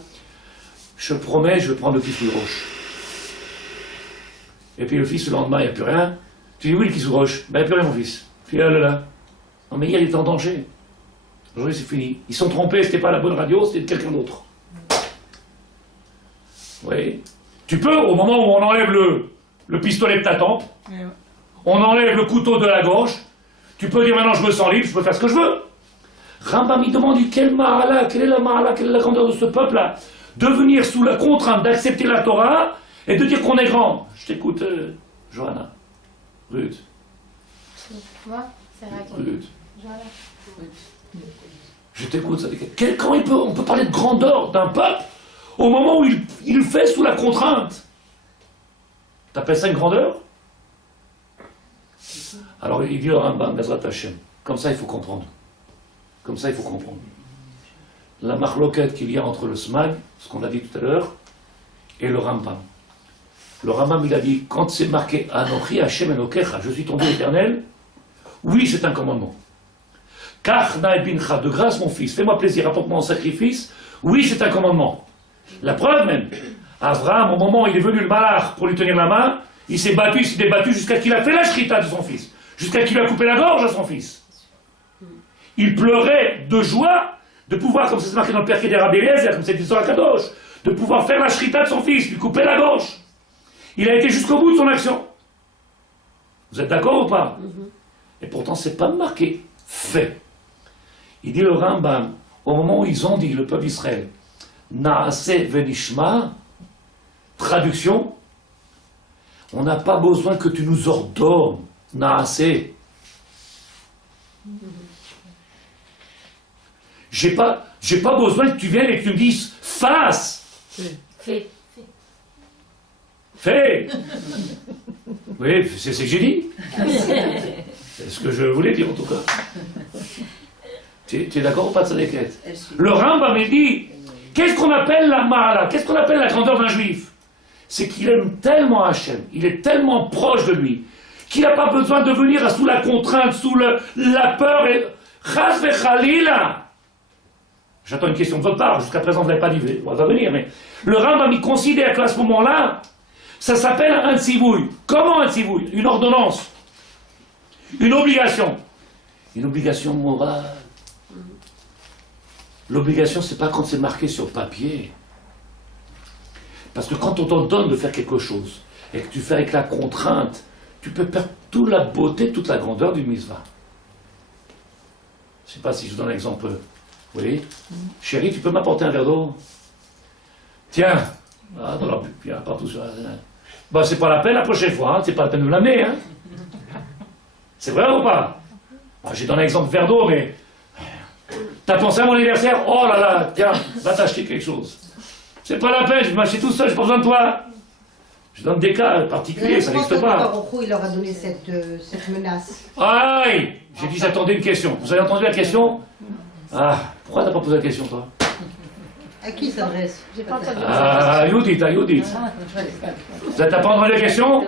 Je promets, je vais prendre le kisoul roche. Et puis le fils, le lendemain, il n'y a plus rien. Tu dis oui, le kisoul roche. Ben, il n'y a plus rien, mon fils. Tu dis, ah là là. Non, mais hier, il était en danger. Aujourd'hui, c'est fini. Ils sont trompés, c'était pas la bonne radio, c'était de quelqu'un d'autre. Oui. Tu peux, au moment où on enlève le pistolet de ta tempe, on enlève le couteau de la gorge, tu peux dire maintenant je me sens libre, je peux faire ce que je veux. Rambam il demande quelle est la ma'ala, quelle est la grandeur de ce peuple-là, de venir sous la contrainte d'accepter la Torah et de dire qu'on est grand. Je t'écoute, Johanna. Ruth. Moi, c'est Raquel. Ruth. Voilà. Je t'écoute, ça dit comment on peut parler de grandeur d'un peuple au moment où il le fait sous la contrainte? T'appelles ça une grandeur? Alors il dit au Rambam, Bezrat Hashem, comme ça il faut comprendre. Comme ça il faut comprendre. La marloquette qu'il y a entre le Smag, ce qu'on a dit tout à l'heure, et le Rambam. Le Rambam il a dit, quand c'est marqué Anochi Hashem Elokecha, je suis ton Dieu éternel, oui c'est un commandement. Kach nae bincha, de grâce mon fils, fais-moi plaisir, apporte-moi en sacrifice, oui c'est un commandement. La preuve même, Abraham, au moment où il est venu le malach pour lui tenir la main, il s'est débattu jusqu'à ce qu'il a fait la shrita de son fils, jusqu'à ce qu'il a coupé la gorge à son fils. il pleurait de joie de pouvoir, comme c'est marqué dans le Père Kedera Bélézer, comme c'est dit sur la Kadosh, de pouvoir faire la shrita de son fils, lui couper la gorge. Il a été jusqu'au bout de son action. Vous êtes d'accord ou pas? Et pourtant, c'est pas marqué fait. Il dit le Rambam, au moment où ils ont dit, le peuple d'Israël, Naase venishma, traduction, on n'a pas besoin que tu nous ordonnes, Naase. J'ai pas besoin que tu viennes et que tu me dises fasse. Fait. Fais. Oui, c'est ce que j'ai dit. C'est ce que je voulais dire en tout cas. Tu es d'accord ou pas de cette quête? Le Rambam me dit, qu'est-ce qu'on appelle la Mahala? Qu'est-ce qu'on appelle la grandeur d'un juif? C'est qu'il aime tellement Hachem, il est tellement proche de lui, qu'il n'a pas besoin de venir sous la contrainte, sous la peur et... Chas v'chalila. J'attends une question de votre part, jusqu'à présent vous n'avez pas dit, on va venir, mais le Rambam il considère qu'à ce moment-là, ça s'appelle un tzivouï. Comment un tzivouï? Une ordonnance. Une obligation. Une obligation morale. L'obligation, c'est pas quand c'est marqué sur papier. Parce que quand on te donne de faire quelque chose, et que tu fais avec la contrainte, tu peux perdre toute la beauté, toute la grandeur du mitzvah. Je sais pas si je vous donne un exemple. Vous voyez? Chérie, tu peux m'apporter un verre d'eau? Tiens. Ah, dans la il y a partout sur la... Bah, c'est pas la peine la prochaine fois, hein. C'est pas la peine de me l'amener, hein. C'est vrai ou pas? Bah, j'ai donné un exemple de verre d'eau, mais... T'as pensé à mon anniversaire? Oh là là, tiens, va t'acheter quelque chose. C'est pas la peine, je vais m'acheter tout seul, j'ai pas besoin de toi. Je donne des cas particuliers, ça n'existe pas. Pourquoi il leur a donné cette menace? Aïe! J'ai dit j'attendais une question. Vous avez entendu la question? Ah, pourquoi t'as pas posé la question, toi? À qui il s'adresse? Ah, Yudit, à Yudit. T'as pas entendu la question?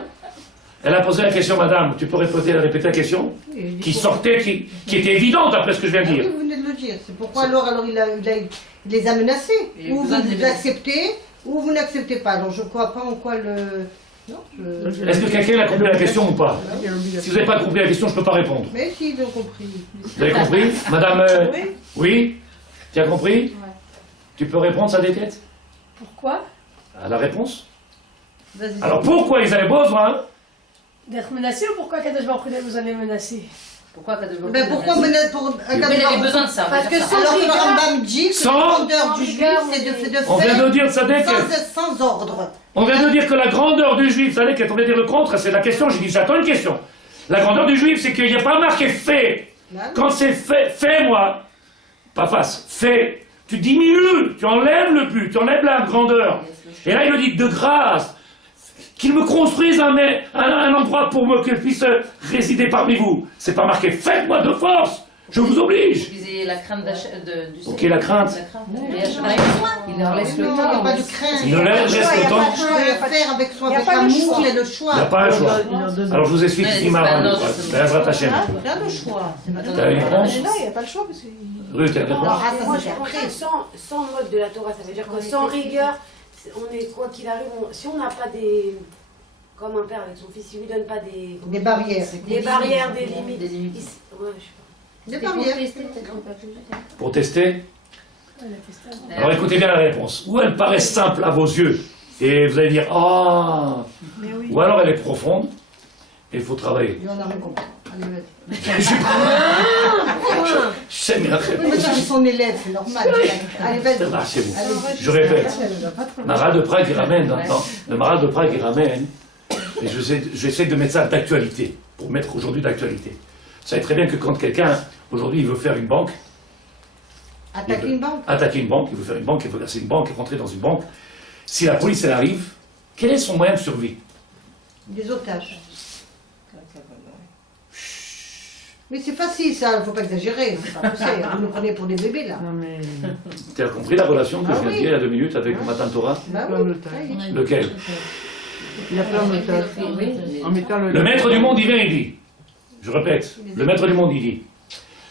Elle a posé la question, madame. Tu peux répéter la question? Qui sortait, qui était évidente après ce que je viens de dire. Oui, vous venez de le dire. C'est pourquoi alors il les a menacés. Ou vous acceptez, ou vous n'acceptez pas. Donc je ne crois pas en quoi le... Est-ce que quelqu'un a compris la question ou pas? Si vous n'avez pas compris la question, je ne peux pas répondre. Mais si, ils ont compris. Vous avez compris? Madame... Oui. Oui? Tu as compris? Ouais. Tu peux répondre, ça déquête? Pourquoi? À la réponse? Vas-y. Alors pourquoi ils avaient besoin? D'être menacé ou pourquoi Kadosh Baruch Hu vous allez menacer? Pourquoi Kadosh Baruch Hu Mais pourquoi menacer pour... Mais il avait besoin de ça. Parce que sans Alors que le rigueur, Rambam dit que Sans- la grandeur du juif, c'est de On vient de faire dire, ça déquête. sans ordre. On vient de dire que la grandeur du juif, ça déquête. On vient de dire le contre, c'est la question. J'ai dit, j'attends une question. La grandeur du juif, c'est qu'il n'y a pas marqué fait. Quand c'est fait, fais-moi. Pas face, fais. Tu diminues, tu enlèves le but, tu enlèves la grandeur. Et là, il me dit, de grâce, qu'il me construise un endroit pour que je puisse résider parmi vous. C'est pas marqué, faites-moi de force, je vous oblige. Utiliser la crainte du Ok, la crainte. Il leur laisse le Non, il n'y a temps. pas de crainte. Il ne laisse le temps. Je vais le faire avec soi, Il y a avec pas le l'amour choix. et le choix. Il n'y a pas un choix. Alors je vous explique Ouais, ce qui c'est m'a pas rendu. un autre, c'est Ben, Ezrat Hashem. Il a le choix. T'as une réponse? Non, il n'y a pas le choix parce que... Ruth, t'as une réponse? Ah, ça Moi, c'est je pense après. que sans mode de la Torah, ça veut dire que sans rigueur, on est quoi qu'il arrive, si on n'a pas des. Comme un père avec son fils, il lui donne pas des. Des barrières. Des barrières, des limites. Des limites. Ouais, je sais pas. Des Pour barrières. tester, peut-être un peu plus. Pour tester? Alors écoutez bien la réponse. Ou elle paraît simple à vos yeux, et vous allez dire ah, ou alors elle est profonde, et il faut travailler. Et on a rien compris. Allez, vas-y. Je sais pas. Je sais bien la Oui, mais réponse. ça, c'est son élève, c'est normal. Allez, vas-y. Ah, c'est bon. Allez. Je répète. Maral de Prague, il ramène, attends, le Maral de Prague, il ramène, et j'essaie de mettre ça d'actualité, pour mettre aujourd'hui d'actualité. Vous savez très bien que quand quelqu'un, aujourd'hui, il veut faire une banque, Attaquer une banque. attaquer une banque, il veut faire une banque, il veut casser une banque, et rentrer dans une banque, si la police, elle arrive, quel est son moyen de survie? Des otages. Mais c'est facile ça, il ne faut pas exagérer. C'est pas possible. Vous nous prenez pour des bébés là. Tu as compris la relation que Ah je viens de oui. dire il y a 2 minutes avec Matan Torah? Bah oui. Allez. Lequel? Il a fait un otage. En mettant Le maître du monde, il vient, il dit, je répète, le maître du monde, il dit,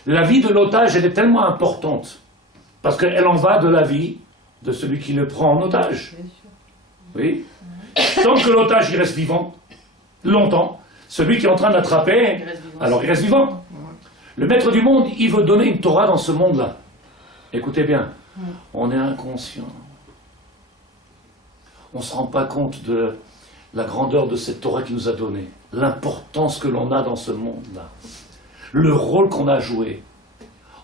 la vie de l'otage, elle est tellement importante, parce qu'elle en va de la vie de celui qui le prend en otage. Oui. Tant que l'otage, il reste vivant, longtemps, celui qui est en train d'attraper, alors il reste vivant. Le maître du monde, il veut donner une Torah dans ce monde-là. Écoutez bien, on est inconscient. On ne se rend pas compte de la grandeur de cette Torah qu'il nous a donnée, l'importance que l'on a dans ce monde-là, le rôle qu'on a joué.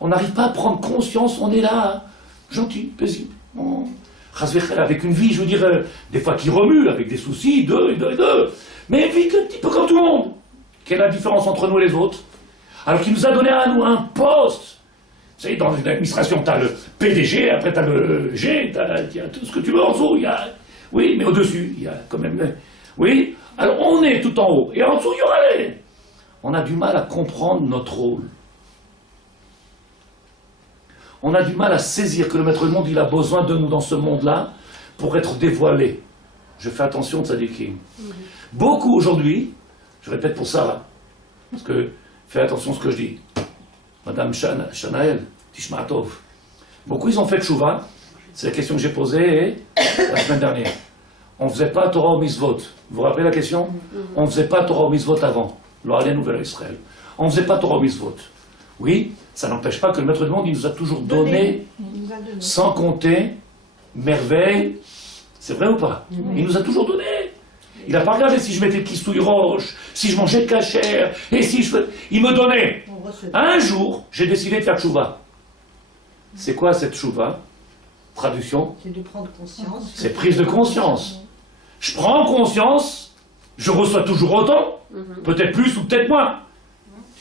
On n'arrive pas à prendre conscience, on est là, gentil, paisible, avec une vie, je veux dire, des fois qui remue, avec des soucis, mais vite un petit peu comme tout le monde. Quelle est la différence entre nous et les autres? Alors qu'il nous a donné à nous un poste. Vous savez, dans une administration, tu as le PDG, après tu as le G, il y a tout ce que tu veux en dessous, il y a... Oui, mais au-dessus, il y a quand même... Oui, alors on est tout en haut, et en dessous, il y aura les... On a du mal à comprendre notre rôle. On a du mal à saisir que le maître du monde, il a besoin de nous dans ce monde-là pour être dévoilé. Je fais attention de Tzadikim. Beaucoup aujourd'hui, je répète pour Sarah, parce que fais attention à ce que je dis. Madame Shanaël, Tishmatov. Beaucoup, ils ont fait tchouva. C'est la question que j'ai posée la semaine dernière. On ne faisait pas Torah au Mitzvot. Vous vous rappelez la question? On ne faisait pas Torah au Mitzvot avant. L'Orient Nouvelle Israël. On ne faisait pas Torah au Mitzvot. Oui, ça n'empêche pas que le maître du monde, il nous a toujours donné, sans compter, merveille. C'est vrai ou pas? Il nous a toujours donné. Il n'a pas regardé si je mettais kistouille roche, si je mangeais cachère, et si je... Il me donnait. Un jour, j'ai décidé de faire tchouva. C'est quoi cette tchouva? Traduction? C'est de prendre conscience. C'est prise de conscience. Je prends conscience, je reçois toujours autant, peut-être plus ou peut-être moins.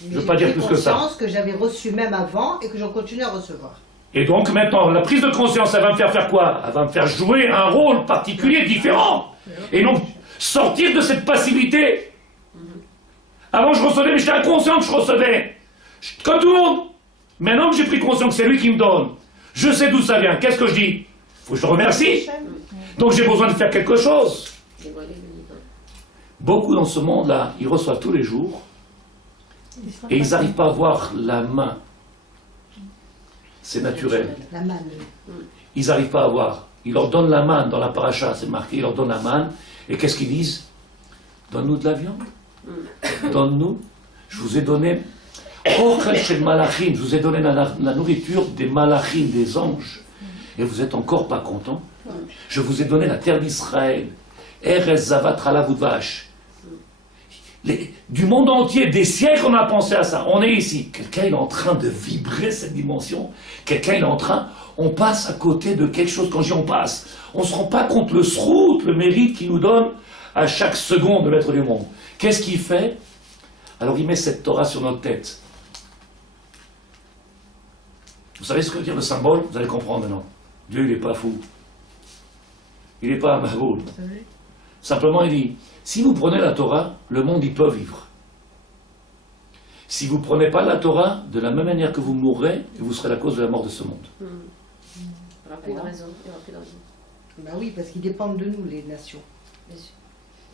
Je ne veux pas dire plus que ça. Conscience que j'avais reçue même avant et que j'en continue à recevoir. Et donc maintenant, la prise de conscience, elle va me faire quoi? Elle va me faire jouer un rôle particulier, différent. Et non sortir de cette passivité. Avant, je recevais, mais j'étais inconscient que je recevais. Comme tout le monde. Maintenant que j'ai pris conscience que c'est lui qui me donne, je sais d'où ça vient. Qu'est-ce que je dis? Il faut que je le remercie. Donc j'ai besoin de faire quelque chose. Beaucoup dans ce monde-là, ils reçoivent tous les jours et ils n'arrivent pas à voir la main. C'est naturel. La manne. Ils n'arrivent pas à voir. Ils leur donnent la manne dans la paracha, c'est marqué, ils leur donnent la manne. Et qu'est-ce qu'ils disent? Donne-nous de la viande. Donne-nous. Je vous ai donné je vous ai donné la nourriture des malachim, des anges. Et vous n'êtes encore pas content. Je vous ai donné la terre d'Israël. Erez Zavat Chalav Udvash. Du monde entier, des siècles, on a pensé à ça. On est ici. Quelqu'un il est en train de vibrer cette dimension. Quelqu'un il est en train... On passe à côté de quelque chose. Quand je dis on passe, on ne se rend pas compte le srout, le mérite qu'il nous donne à chaque seconde de l'être du monde. Qu'est-ce qu'il fait? Alors il met cette Torah sur notre tête. Vous savez ce que veut dire le symbole? Vous allez comprendre maintenant. Dieu, il n'est pas fou. Il n'est pas Mahoul. Simplement, il dit, si vous prenez la Torah, le monde, il peut vivre. Si vous ne prenez pas la Torah, de la même manière que vous mourrez, vous serez la cause de la mort de ce monde. Il n'y aura plus de raison. Ben oui, parce qu'ils dépendent de nous, les nations. Bien sûr.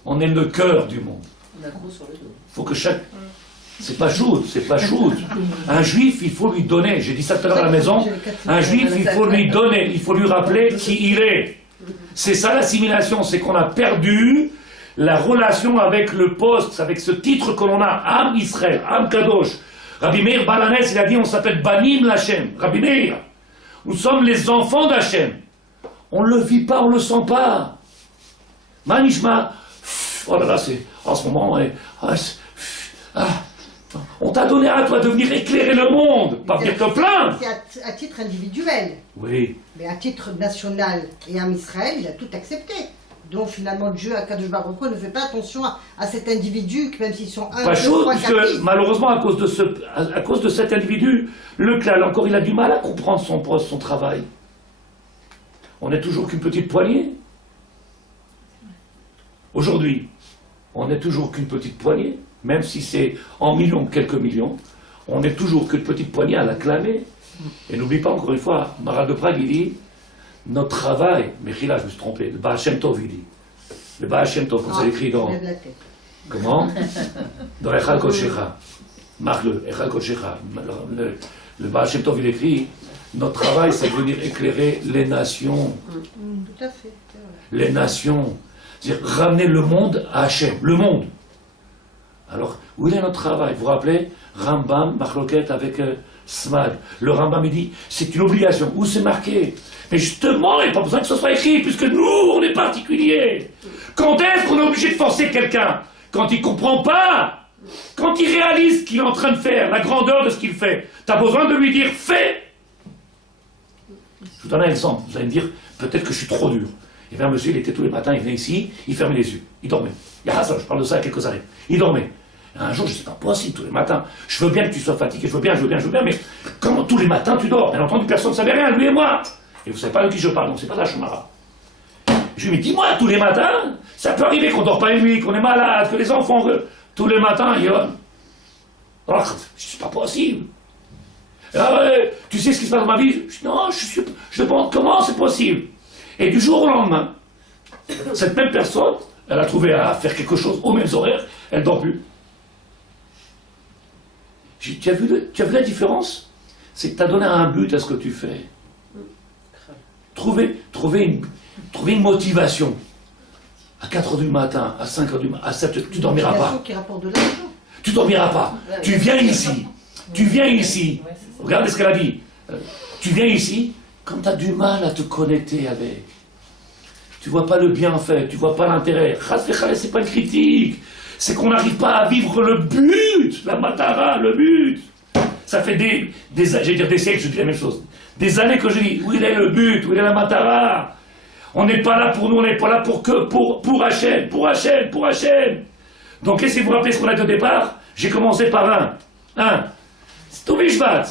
On est le cœur du monde. On a gros sur le dos. Il faut que chaque... C'est pas choude, c'est pas choude. Un juif, il faut lui donner. J'ai dit ça tout à l'heure à la maison. Un juif, il faut lui donner. Il faut lui rappeler qui il est. C'est ça l'assimilation. C'est qu'on a perdu la relation avec le poste, avec ce titre que l'on a. Am Israël, Am Kadosh. Rabbi Meir Balanès, il a dit on s'appelle Banim l'Hachem. Rabbi Meir. Nous sommes les enfants d'Hachem. On ne le vit pas, on ne le sent pas. Manishma. Oh là là, c'est... En ce moment, on t'a donné à toi de venir éclairer le monde, pas venir te plaindre. C'est à titre individuel. Oui. Mais à titre national et en Israël, il a tout accepté. Donc finalement, Dieu, Akadosh Baruch Hu, ne fait pas attention à cet individu, même s'ils sont un, Pas deux, chaud, trois, puisque quatre, malheureusement, à cause de cet individu, le clan, encore, il a du mal à comprendre son poste, son travail. On n'est toujours qu'une petite poignée. Aujourd'hui, on n'est toujours qu'une petite poignée, même si c'est en millions, quelques millions, on n'est toujours qu'une petite poignée à l'acclamer. Et n'oublie pas, encore une fois, Marat de Prague, il dit, notre travail, mais là, je me suis trompé, le Baal Shem Tov, il dit. Le Baal Shem Tov, comme ça l'écrit dans... Comment? Dans Echal Kodshecha. Marque-le, Echal Kodshecha. Le Baal Shem Tov, il écrit, notre travail, c'est de venir éclairer les nations. Tout à fait. Les nations. C'est-à-dire ramener le monde à Hachem. Le monde. Alors, où est notre travail? Vous vous rappelez? Rambam, Machloket avec Smad. Le Rambam, il dit, c'est une obligation. Où c'est marqué? Mais justement, il n'y a pas besoin que ce soit écrit, puisque nous, on est particuliers. Quand est-ce qu'on est obligé de forcer quelqu'un? Quand il ne comprend pas, quand il réalise ce qu'il est en train de faire, la grandeur de ce qu'il fait, tu as besoin de lui dire « fais ». Je vous donne un exemple. Vous allez me dire, peut-être que je suis trop dur. Et bien, monsieur, il était tous les matins, il venait ici, il fermait les yeux, il dormait. Il y a ça, je parle de ça il y a quelques années. Il dormait. Et un jour, je dis, c'est pas possible, tous les matins. Je veux bien que tu sois fatigué, je veux bien, mais comment tous les matins tu dors? Bien entendu, personne ne savait rien, lui et moi. Et vous savez pas de qui je parle, donc c'est pas la Shomara. Je lui dis, dis-moi, tous les matins, ça peut arriver qu'on dort pas une nuit, qu'on est malade, que les enfants, tous les matins, il y a... Oh, c'est pas possible. Tu sais ce qui se passe dans ma vie? Je dis, non, je demande comment c'est possible. Et du jour au lendemain, cette même personne, elle a trouvé à faire quelque chose aux mêmes horaires, elle ne dort plus. J'ai dit, tu as vu la différence? C'est que tu as donné un but à ce que tu fais. Trouver une motivation. À 4h du matin, à 5h du matin, à 7h, tu ne dormiras pas. Qui rapporte de l'argent. Tu ne dormiras pas. Tu viens ici. Tu viens ici. Regardez ce qu'elle a dit. Tu viens ici quand tu as du mal à te connecter avec. Tu vois pas le bienfait, tu vois pas l'intérêt. C'est pas une critique. C'est qu'on n'arrive pas à vivre le but, la matara, le but. Ça fait des siècles, je dis la même chose. Des années que je dis, où il est le but, où il est la matara. On n'est pas là pour nous, on n'est pas là pour Hachem, pour Hachem. Donc laissez-vous rappeler ce qu'on a dit au départ. J'ai commencé par c'est Tobi Shvat.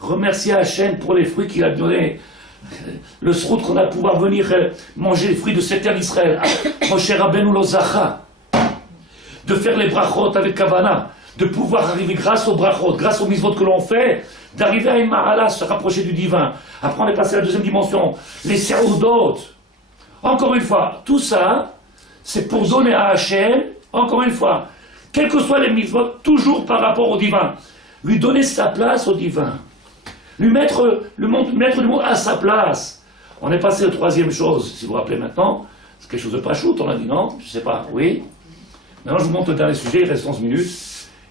Remercier Hachem pour les fruits qu'il a donné. Le srout qu'on a pouvoir venir manger les fruits de cette terre d'Israël. Moshe Rabbeinu lo zacha. De faire les brachot avec Kavana. De pouvoir arriver grâce aux brachot, grâce aux mitzvot que l'on fait, d'arriver à une mahala, se rapprocher du divin. Après on est passé à la deuxième dimension. Les seudot. Encore une fois, tout ça, c'est pour donner à Hachem, encore une fois, quels que soient les mitzvot, toujours par rapport au divin. Lui donner sa place au divin. Lui mettre le monde à sa place. On est passé aux troisième chose, si vous vous rappelez maintenant. C'est quelque chose de pas shoot, on a dit non? Je sais pas, oui. Maintenant je vous montre le dernier sujet, il reste 11 minutes.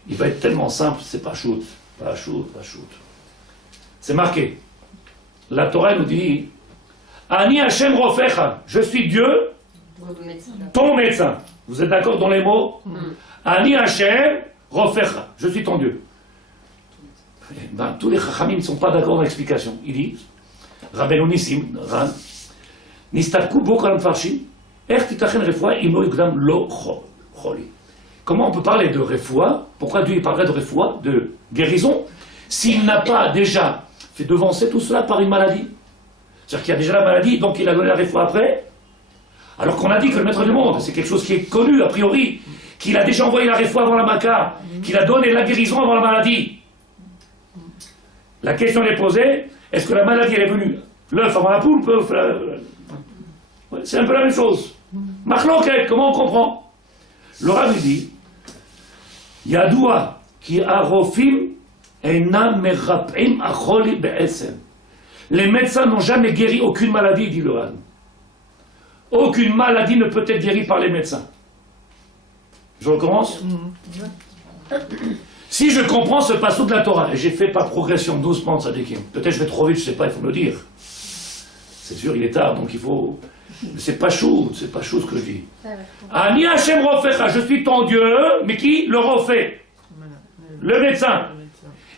Il va être tellement simple, c'est pas shoot. Pas shoot. C'est marqué. La Torah nous dit Ani Hashem Rofecha, je suis Dieu, ton médecin. Vous êtes d'accord dans les mots? Ani Hashem Rofecha, je suis ton Dieu. Ben, tous les chachamim ne sont pas d'accord dans l'explication. Il dit, Rabbeinu Nissim, Ran, Nistatku bo kalam farshim, titachen refoua imo yukdam lo choli. Comment on peut parler de refoua? Pourquoi Dieu parlerait de refoua, de guérison, s'il n'a pas déjà fait devancer tout cela par une maladie? C'est-à-dire qu'il y a déjà la maladie, donc il a donné la refoua après. Alors qu'on a dit que le maître du monde, c'est quelque chose qui est connu a priori, qu'il a déjà envoyé la refoua avant la maca, qu'il a donné la guérison avant la maladie. La question est posée, est-ce que la maladie elle est venue l'œuf avant la poule? Ouais, c'est un peu la même chose. Machloket, comment on comprend? Le Rav dit, Yadoua ki arofim enam merapim acholi be'esem. Les médecins n'ont jamais guéri aucune maladie, dit le Rav. Aucune maladie ne peut être guérie par les médecins. Je recommence? Si je comprends ce passage de la Torah, et j'ai fait par progression doucement, Tzadikim, peut-être je vais trop vite, je ne sais pas, il faut me le dire. C'est sûr, il est tard, donc il faut... C'est pas chou ce que je dis. Ani Hashem Rofecha, je suis ton Dieu, mais qui le refait? Le médecin.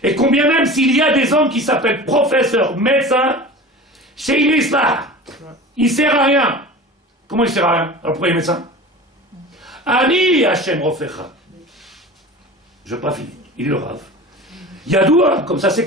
Et combien même s'il y a des hommes qui s'appellent professeurs, médecins, chez l'Islam, il ne sert à rien. Comment il ne sert à rien? Alors pourquoi il est médecin? Ani Hashem Rofecha. Je n'ai pas fini. Il est le Rav. Yadoua, comme ça c'est